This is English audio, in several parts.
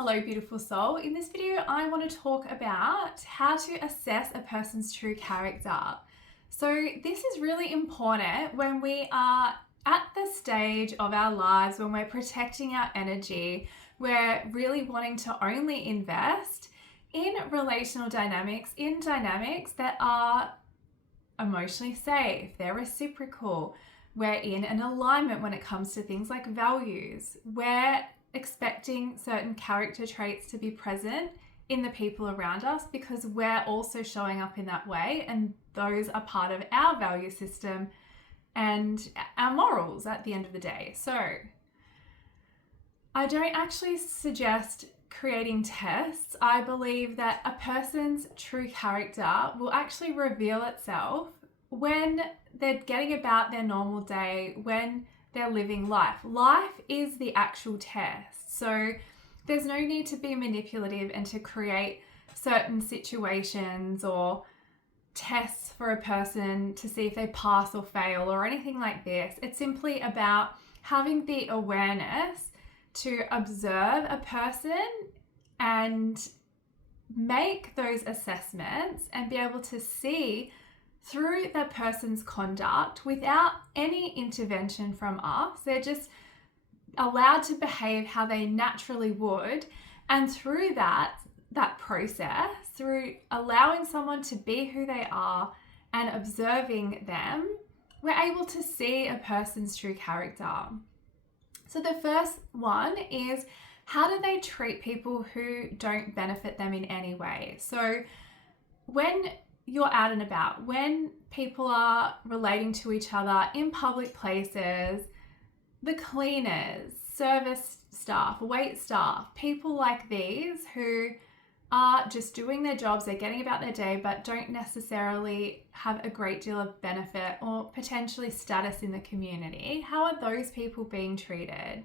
Hello, beautiful soul. In this video, I want to talk about how to assess a person's true character. So this is really important when we are at the stage of our lives when we're protecting our energy. We're really wanting to only invest in relational dynamics, in dynamics that are emotionally safe, they're reciprocal, we're in an alignment when it comes to things like values, we're expecting certain character traits to be present in the people around us because we're also showing up in that way, and those are part of our value system and our morals at the end of the day. So I don't actually suggest creating tests. I believe that a person's true character will actually reveal itself when they're getting about their normal day, when they're living life. Life is the actual test. So there's no need to be manipulative and to create certain situations or tests for a person to see if they pass or fail or anything like this. It's simply about having the awareness to observe a person and make those assessments and be able to see through that person's conduct without any intervention from us. They're just allowed to behave how they naturally would, and through that process, through allowing someone to be who they are and observing them, we're able to see a person's true character. So the first one is, how do they treat people who don't benefit them in any way? So when you're out and about, when people are relating to each other in public places, the cleaners, service staff, wait staff, people like these who are just doing their jobs, they're getting about their day, but don't necessarily have a great deal of benefit or potentially status in the community, how are those people being treated?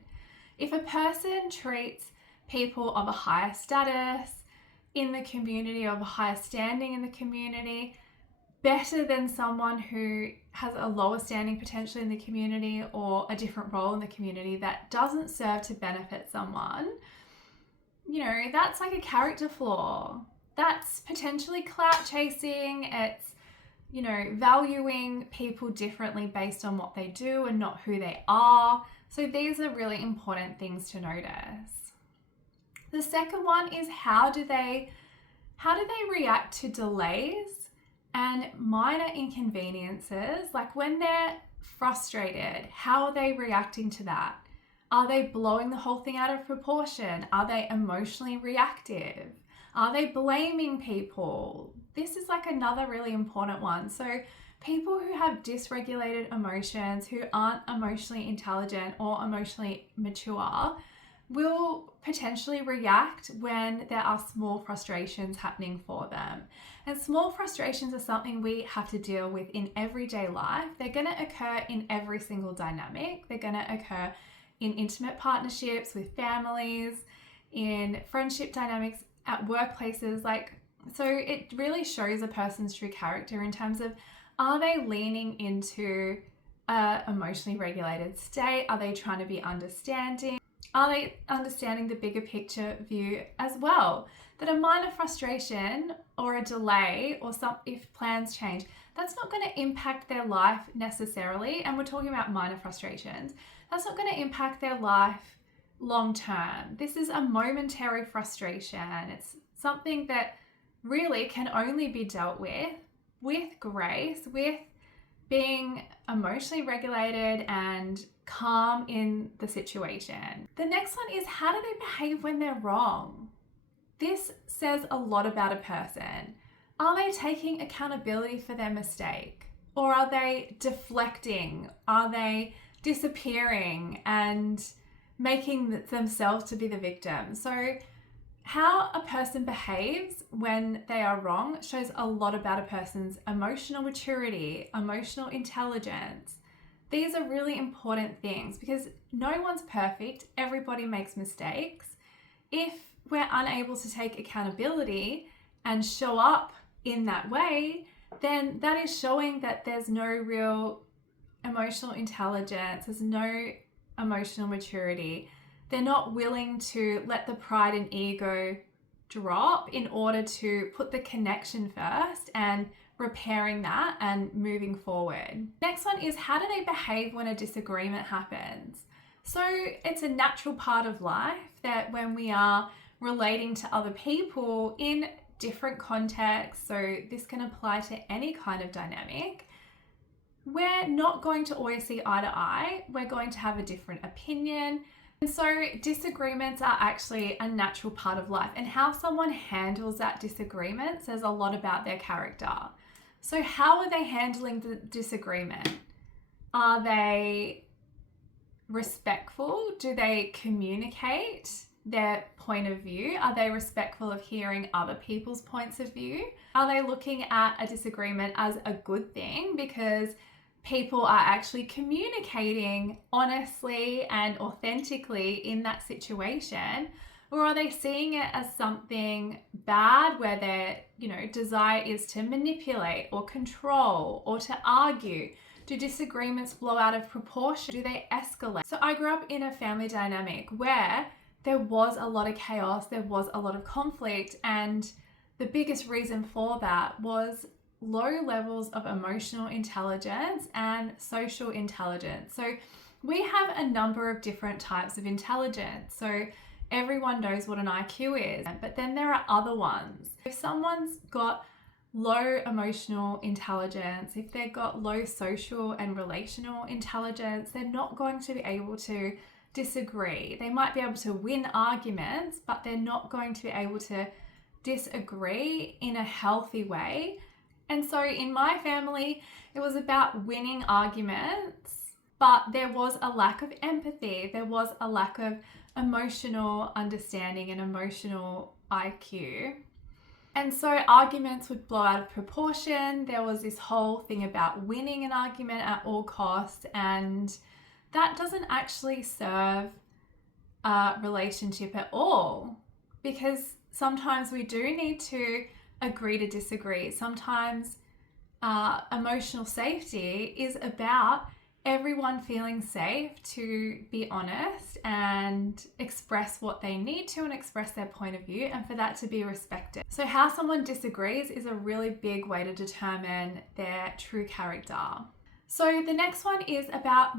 If a person treats people of a higher status in the community, of a higher standing in the community, better than someone who has a lower standing potentially in the community or a different role in the community that doesn't serve to benefit someone, that's like a character flaw. That's potentially clout chasing. It's, valuing people differently based on what they do and not who they are. So these are really important things to notice. The second one is, how do they react to delays and minor inconveniences? Like when they're frustrated, how are they reacting to that? Are they blowing the whole thing out of proportion? Are they emotionally reactive? Are they blaming people? This is like another really important one. So people who have dysregulated emotions, who aren't emotionally intelligent or emotionally mature, will potentially react when there are small frustrations happening for them. And small frustrations are something we have to deal with in everyday life. They're going to occur in every single dynamic. They're going to occur in intimate partnerships with families, in friendship dynamics, at workplaces. So it really shows a person's true character in terms of, are they leaning into an emotionally regulated state? Are they trying to be understanding? Are they understanding the bigger picture view as well? That a minor frustration or a delay or if plans change, that's not going to impact their life necessarily. And we're talking about minor frustrations. That's not going to impact their life long term. This is a momentary frustration. It's something that really can only be dealt with grace, with being emotionally regulated and calm in the situation. The next one is, how do they behave when they're wrong? This says a lot about a person. Are they taking accountability for their mistake? Or are they deflecting? Are they disappearing and making themselves to be the victim? So how a person behaves when they are wrong shows a lot about a person's emotional maturity, emotional intelligence. These are really important things because no one's perfect. Everybody makes mistakes. If we're unable to take accountability and show up in that way, then that is showing that there's no real emotional intelligence, there's no emotional maturity. They're not willing to let the pride and ego drop in order to put the connection first and repairing that and moving forward. Next one is, how do they behave when a disagreement happens? So it's a natural part of life that when we are relating to other people in different contexts, so this can apply to any kind of dynamic, we're not going to always see eye to eye. We're going to have a different opinion. And so disagreements are actually a natural part of life, and how someone handles that disagreement says a lot about their character. So how are they handling the disagreement? Are they respectful? Do they communicate their point of view? Are they respectful of hearing other people's points of view? Are they looking at a disagreement as a good thing because people are actually communicating honestly and authentically in that situation? Or are they seeing it as something bad where their, desire is to manipulate or control or to argue? Do disagreements blow out of proportion? Do they escalate? So I grew up in a family dynamic where there was a lot of chaos, there was a lot of conflict, and the biggest reason for that was low levels of emotional intelligence and social intelligence. So we have a number of different types of intelligence. So everyone knows what an IQ is, but then there are other ones. If someone's got low emotional intelligence, if they've got low social and relational intelligence, they're not going to be able to disagree. They might be able to win arguments, but they're not going to be able to disagree in a healthy way. And so in my family, it was about winning arguments, but there was a lack of empathy. There was a lack of emotional understanding and emotional IQ. And so arguments would blow out of proportion. There was this whole thing about winning an argument at all costs, and that doesn't actually serve a relationship at all, because sometimes we do need to agree to disagree. Sometimes emotional safety is about everyone feeling safe to be honest and express what they need to and express their point of view, and for that to be respected. So how someone disagrees is a really big way to determine their true character. So the next one is about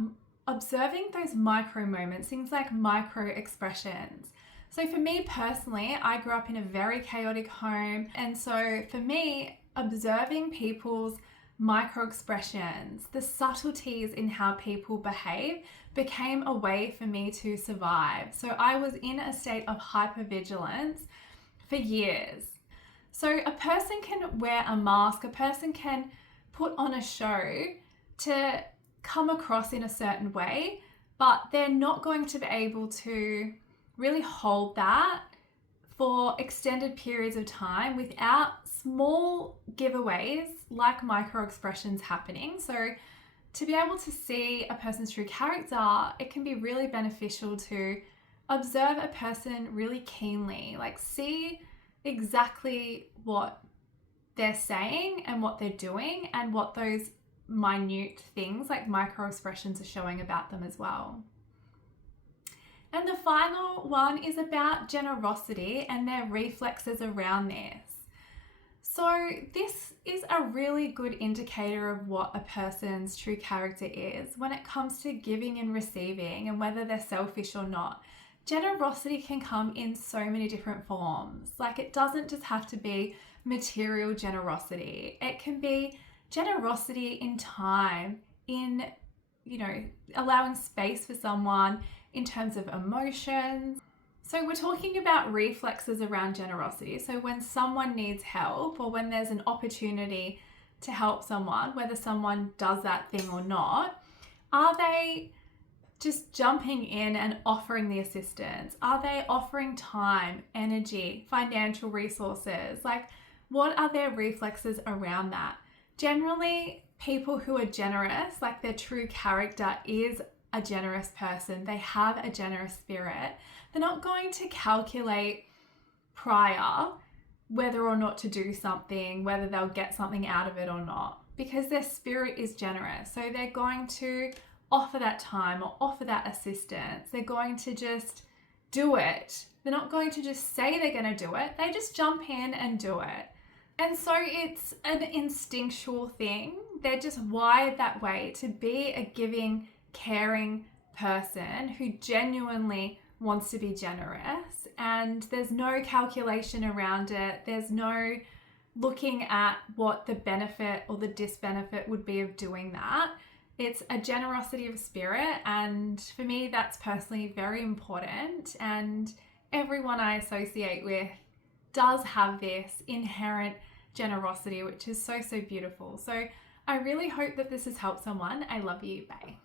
observing those micro moments, things like micro expressions. So for me personally, I grew up in a very chaotic home, and so for me, observing people's micro expressions, the subtleties in how people behave, became a way for me to survive. So I was in a state of hypervigilance for years. So a person can wear a mask, a person can put on a show to come across in a certain way, but they're not going to be able to really hold that for extended periods of time without small giveaways like micro expressions happening. So to be able to see a person's true character, it can be really beneficial to observe a person really keenly, like see exactly what they're saying and what they're doing and what those minute things like micro expressions are showing about them as well. And the final one is about generosity and their reflexes around this. So this is a really good indicator of what a person's true character is when it comes to giving and receiving and whether they're selfish or not. Generosity can come in so many different forms. Like, it doesn't just have to be material generosity. It can be generosity in time, in, allowing space for someone, in terms of emotions. So we're talking about reflexes around generosity. So when someone needs help or when there's an opportunity to help someone, whether someone does that thing or not, are they just jumping in and offering the assistance? Are they offering time, energy, financial resources? Like, what are their reflexes around that? Generally, people who are generous, like their true character is a generous person, they have a generous spirit, they're not going to calculate prior whether or not to do something, whether they'll get something out of it or not, because their spirit is generous. So they're going to offer that time or offer that assistance. They're going to just do it. They're not going to just say they're going to do it. They just jump in and do it. And so it's an instinctual thing. They're just wired that way to be a giving, caring person who genuinely wants to be generous. And there's no calculation around it. There's no looking at what the benefit or the disbenefit would be of doing that. It's a generosity of spirit, and for me that's personally very important, and everyone I associate with does have this inherent generosity, which is so beautiful. So I really hope that this has helped someone. I love you. Bye.